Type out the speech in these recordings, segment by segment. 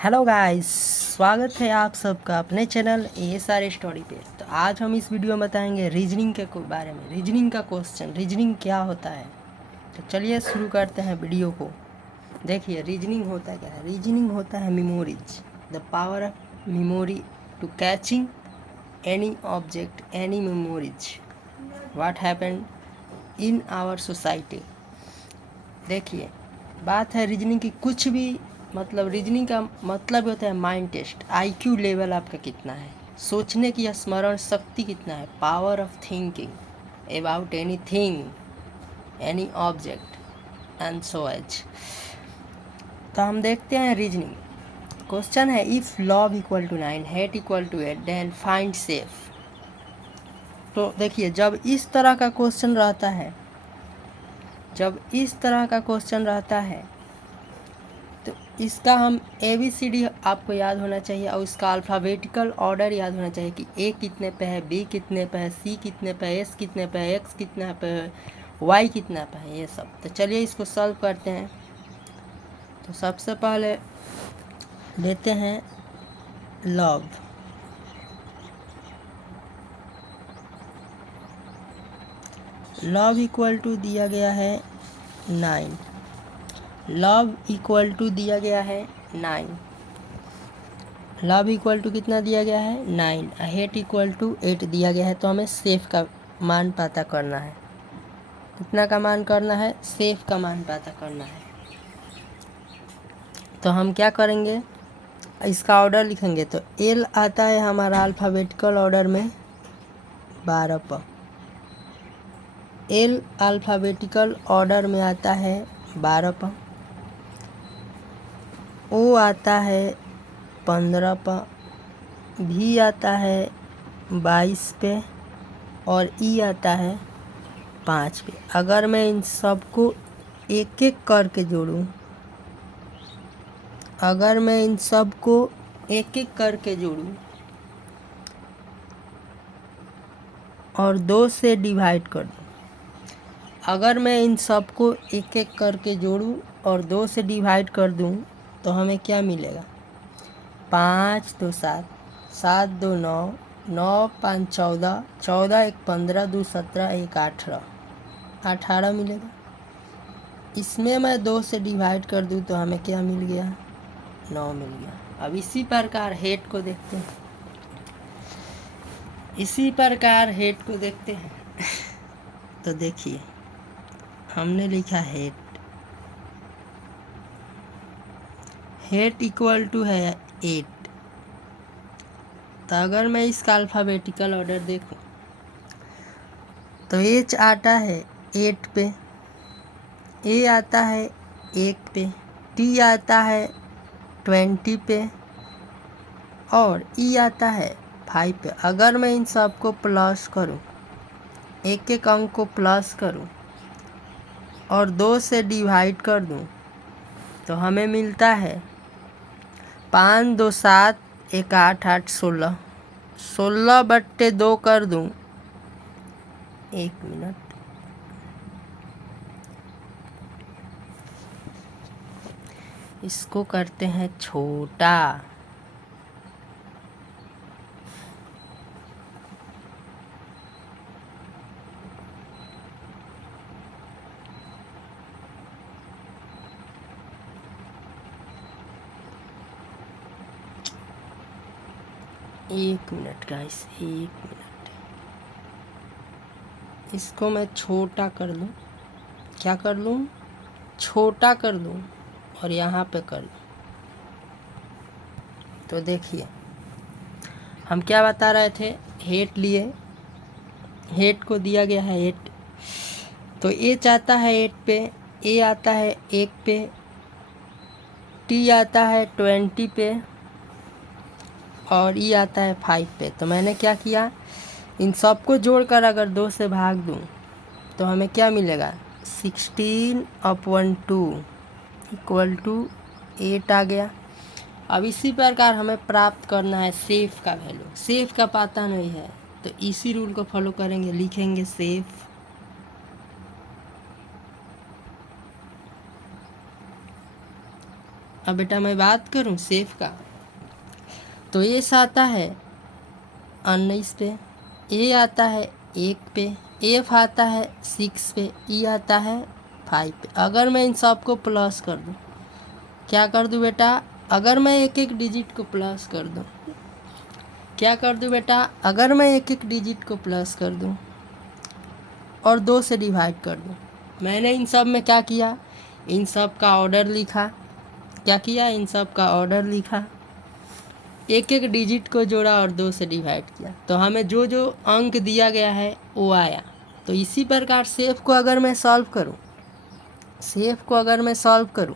Hello guys, स्वागत है आप सबका अपने चैनल ASR स्टोरी पे। तो आज हम इस वीडियो में बताएंगे रीजनिंग के बारे में। रीजनिंग का क्वेश्चन, रीजनिंग क्या होता है। तो चलिए शुरू करते हैं वीडियो को। देखिए रीजनिंग होता क्या है। रीजनिंग होता है memories, the power of memory to catching any object, any memories what happened in our society. देखिए बात है रीजनिंग की, कुछ भी मतलब रीजनिंग का मतलब होता है माइंड टेस्ट। IQ लेवल आपका कितना है, सोचने की स्मरण शक्ति कितना है, power of thinking about any thing, any object and so age. तो हम देखते हैं रीजनिंग। क्वेश्चन है if love equal to 9, hate equal to 8 then find safe. तो देखिए जब इस तरह का क्वेश्चन रहता है, तो इसका हम ABCD आपको याद होना चाहिए और इसका अल्फ़ाबेटिकल ऑर्डर याद होना चाहिए कि A कितने पे है, B कितने पे है, C कितने पे है, S कितने पे है, X कितना पे है, Y कितना पे है, ये सब। तो चलिए इसको सॉल्व करते हैं। तो सबसे पहले लेते हैं लव। लव इक्वल टू दिया गया है 9। लव इक्वल टू दिया गया है 9। लव इक्वल टू कितना दिया गया है 9। हेट इक्वल टू 8 दिया गया है। तो हमें सेफ का मान पता करना है। कितना का मान करना है? सेफ का मान पता करना है। तो हम क्या करेंगे, इसका ऑर्डर लिखेंगे। तो एल आता है हमारा अल्फ़ाबेटिकल ऑर्डर में 12 पर। एल अल्फ़ाबेटिकल ऑर्डर में आता है 12 पर। ओ आता है 15 पर। भी आता है 22 पे और ई आता है 5 पे। अगर मैं इन सबको एक एक करके जोड़ूं, और 2 से डिवाइड कर दूं, अगर मैं इन सबको एक एक करके जोड़ूं और 2 से डिवाइड कर दूं तो हमें क्या मिलेगा? 5 2 7, 7 2 9, 9 5 14, 14 1 15, 2 17, 1 18, 18 मिलेगा। इसमें मैं 2 से डिवाइड कर दूं तो हमें क्या मिल गया? 9 मिल गया। अब इसी प्रकार हेट को देखते हैं। तो देखिए हमने लिखा हेट इक्वल टू है 8। तो अगर मैं इसका अल्फ़ाबेटिकल ऑर्डर देखूं तो H आता है 8 पे, A आता है 1 पे, T आता है 20 पे और E आता है 5 पे। अगर मैं इन सबको प्लस करूं, एक एक अंक को प्लस करूं और 2 से डिवाइड कर दूं तो हमें मिलता है 5 2 7, 1 8, 8 16, 16/2 कर दूं। 1 मिनट, इसको करते हैं छोटा। एक मिनट गाइस, 1 मिनट। इसको मैं छोटा कर लूँ, क्या कर लूँ? छोटा कर दूँ और यहाँ पे कर लूँ। तो देखिए हम क्या बता रहे थे, हेट लिए, हेट को दिया गया है 8। तो H आता है 8 पे, A आता है 1 पे, T आता है 20 पे और E आता है 5 पे। तो मैंने क्या किया, इन सबको जोड़कर अगर 2 से भाग दूं तो हमें क्या मिलेगा? 16/2 इक्वल टू 8 आ गया। अब इसी प्रकार हमें प्राप्त करना है सेफ का वैल्यू। सेफ का पता नहीं है तो इसी रूल को फॉलो करेंगे, लिखेंगे सेफ अब बेटा मैं बात करूं सेफ का, तो एस आता है 19 पे, ए आता है 1 पे, एफ आता है 6 पे, ई आता है 5 पे। अगर मैं इन सब को प्लस कर दूं, क्या कर दूं बेटा, अगर मैं एक एक डिजिट को प्लस कर दूं, क्या कर दूं बेटा, अगर मैं एक एक डिजिट को प्लस कर दूं और 2 से डिवाइड कर दूं, मैंने इन सब में क्या किया, इन सब का ऑर्डर लिखा, क्या किया, इन सब का ऑर्डर लिखा, एक एक डिजिट को जोड़ा और 2 से डिवाइड किया, तो हमें जो जो अंक दिया गया है वो आया। तो इसी प्रकार सेफ को अगर मैं सॉल्व करूं, सेफ को अगर मैं सॉल्व करूं,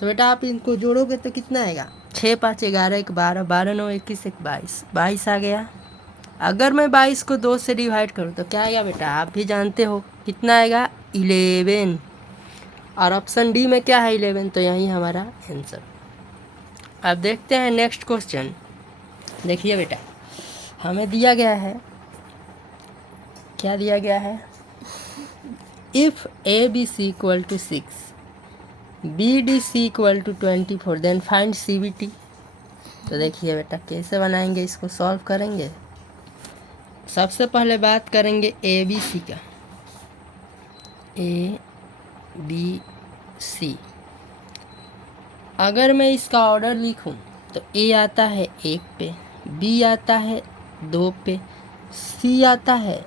तो बेटा आप इनको जोड़ोगे तो कितना आएगा, 6 5 11 1 12 12 9 21 1 22 22 आ गया। अगर मैं 22 को 2 से डिवाइड करूं तो क्या आएगा बेटा, आप भी जानते हो कितना आएगा, 11। और ऑप्शन डी में क्या है, 11, तो यही हमारा आंसर। अब देखते हैं नेक्स्ट क्वेश्चन। देखिए बेटा हमें दिया गया है, क्या दिया गया है, if A B C equal to 6, B D C equal to 24, then find C B T. तो देखिए बेटा कैसे बनाएंगे, इसको सॉल्व करेंगे। सबसे पहले बात करेंगे ए बी सी का, ए बी सी। अगर मैं इसका ऑर्डर लिखूं तो ए आता है 1 पे, बी आता है 2 पे, सी आता है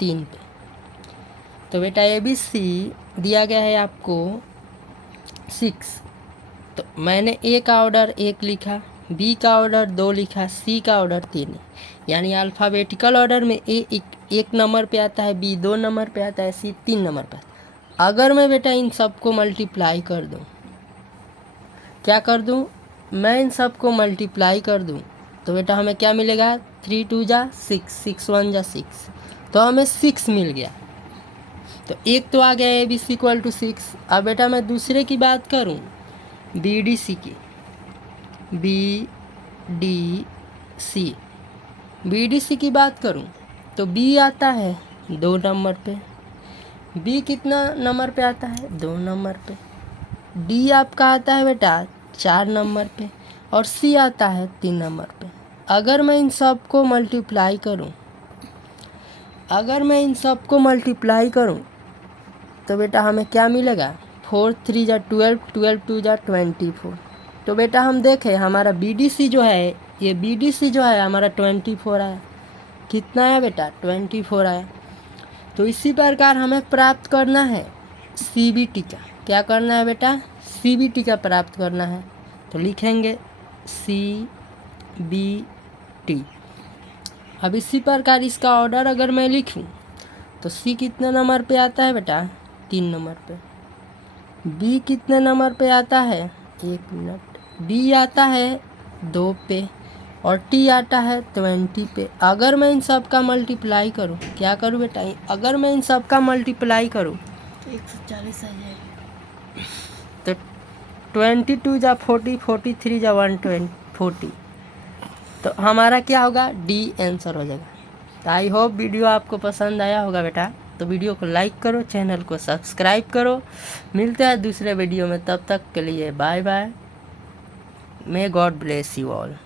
3 पे। तो बेटा ए बी सी दिया गया है आपको 6, तो मैंने ए का ऑर्डर 1 लिखा, बी का ऑर्डर 2 लिखा, सी का ऑर्डर 3, यानी अल्फ़ाबेटिकल ऑर्डर में ए 1 नंबर पे आता है, बी 2 नंबर पे आता है, सी 3 नंबर पे आता है। अगर मैं बेटा इन सबको मल्टीप्लाई कर दूं, क्या कर दूं, मैं इन सबको मल्टीप्लाई कर दूं, तो बेटा हमें क्या मिलेगा, 3 2 जा 6, 6 1 जा 6, तो हमें 6 मिल गया। तो एक तो आ गया A B C equal to 6। अब बेटा मैं दूसरे की बात करूं, बी डी सी की, B D C, B D C की बात करूं तो बी आता है 2 नंबर पे, बी कितना नंबर पे आता है, 2 नंबर पे, डी आपका आता है बेटा 4 नंबर पे, और सी आता है 3 नंबर पे। अगर मैं इन सब को मल्टीप्लाई करूं, अगर मैं इन सब को मल्टीप्लाई करूं तो बेटा हमें क्या मिलेगा, 4 3 जा 12, 12 2 जा 24। तो बेटा हम देखें हमारा बी डी सी जो है, ये बी डी सी जो है हमारा 24 आया। कितना आया बेटा, 24 आया। तो इसी प्रकार हमें प्राप्त करना है सी बी टी का। क्या करना है बेटा, सी बी टी का प्राप्त करना है। तो लिखेंगे सी बी टी। अब इसी प्रकार इसका ऑर्डर अगर मैं लिखूं तो सी कितने नंबर पे आता है बेटा, 3 नंबर पे, बी कितने नंबर पे आता है, 1 मिनट, बी आता है 2 पे, और टी आता है 20 पे। अगर मैं इन सब का मल्टीप्लाई करूं, क्या करूं बेटा, अगर मैं इन सब का मल्टीप्लाई करूं तो 140 आ जाएगा। तो 22 जा 40, 43 जा 140, तो हमारा क्या होगा, डी आंसर हो जाएगा। तो आई होप वीडियो आपको पसंद आया होगा बेटा। तो वीडियो को लाइक करो, चैनल को सब्सक्राइब करो। मिलते हैं दूसरे वीडियो में, तब तक के लिए bye bye. May God bless you all.